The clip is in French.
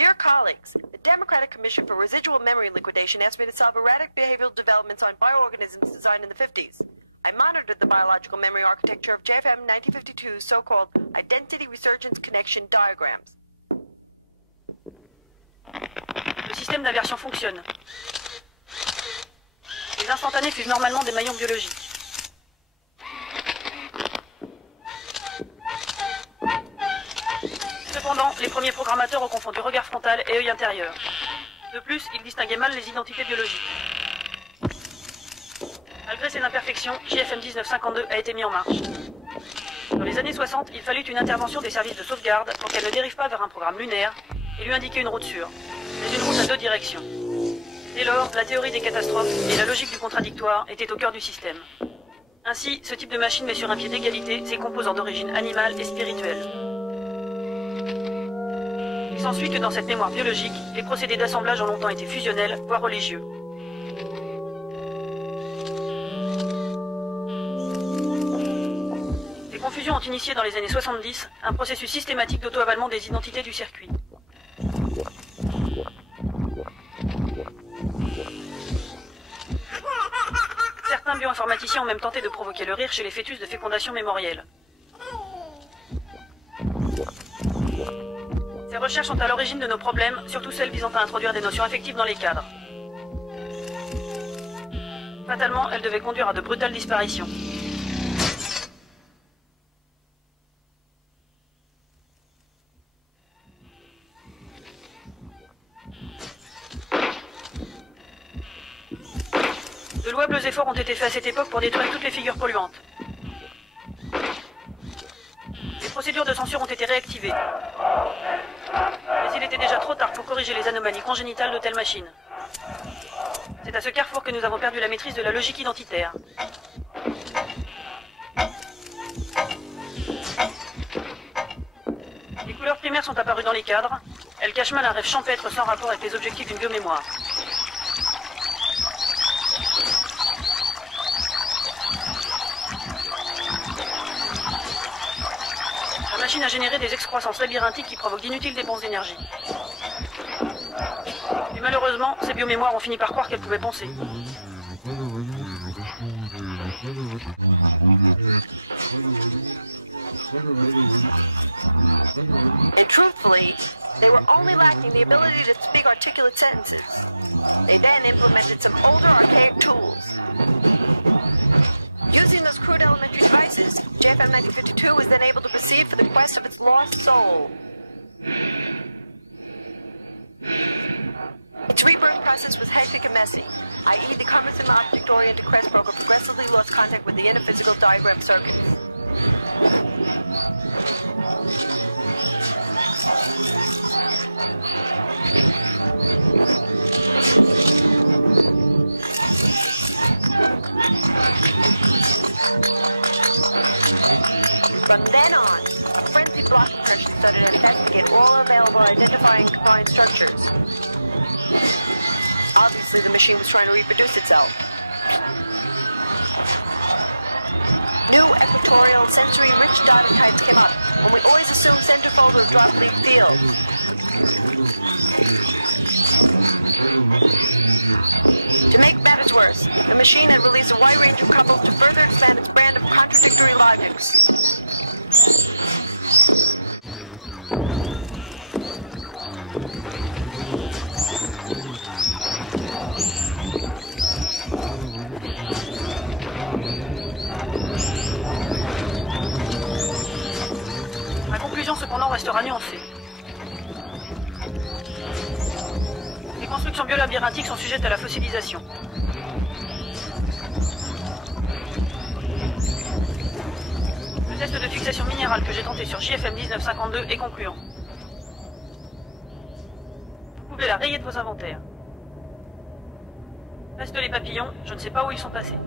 Dear colleagues, the Democratic Commission for Residual Memory Liquidation asked me to solve erratic behavioral developments on bioorganisms designed in the 50s. I monitored the biological memory architecture of JFM 1952's so-called Identity Resurgence Connection Diagrams. Le système d'inversion fonctionne. Les instantanés fusent normalement des maillons biologiques. Cependant, les premiers programmateurs ont confondu regard frontal et œil intérieur. De plus, ils distinguaient mal les identités biologiques. Malgré ces imperfections, JFM 1952 a été mis en marche. Dans les années 60, il fallut une intervention des services de sauvegarde pour qu'elle ne dérive pas vers un programme lunaire et lui indiquer une route sûre, mais une route à deux directions. Dès lors, la théorie des catastrophes et la logique du contradictoire étaient au cœur du système. Ainsi, ce type de machine met sur un pied d'égalité ses composants d'origine animale et spirituelle. Il s'ensuit que dans cette mémoire biologique, les procédés d'assemblage ont longtemps été fusionnels, voire religieux. Ces confusions ont initié dans les années 70 un processus systématique d'auto-avalement des identités du circuit. Certains bioinformaticiens ont même tenté de provoquer le rire chez les fœtus de fécondation mémorielle. Ces recherches sont à l'origine de nos problèmes, surtout celles visant à introduire des notions affectives dans les cadres. Fatalement, elles devaient conduire à de brutales disparitions. De louables efforts ont été faits à cette époque pour détruire toutes les figures polluantes. Les procédures de censure ont été réactivées. Mais il était déjà trop tard pour corriger les anomalies congénitales de telles machines. C'est à ce carrefour que nous avons perdu la maîtrise de la logique identitaire. Les couleurs primaires sont apparues dans les cadres. Elles cachent mal un rêve champêtre sans rapport avec les objectifs d'une biomémoire. La machine a généré des excroissances labyrinthiques qui provoquent d'inutiles dépenses d'énergie. Et malheureusement, ces biomémoires ont fini par croire qu'elles pouvaient penser. And truthfully, they were only lacking the ability to speak articulate sentences. They then implemented some older archaic tools. Using those crude elementary devices, JFM 1952 was then able to proceed for the quest of its lost soul. Its rebirth process was hectic and messy, i.e. the cumbersome object-oriented crest broker progressively lost contact with the inner physical diagram circuits. From then on, a frenzied block compression started to investigate all available identifying component structures. Obviously, the machine was trying to reproduce itself. New equatorial, sensory-rich data types came up, and we always assumed centerfold or drop-leaf field. To make matters worse, the machine had released a wide range of couples to further expand its brand of contradictory logics. Ma conclusion cependant restera nuancée. Les constructions biolabyrinthiques sont sujettes à la fossilisation. Le test de fixation minérale que j'ai tenté sur JFM 1952 est concluant. Vous pouvez la rayer de vos inventaires. Reste les papillons, je ne sais pas où ils sont passés.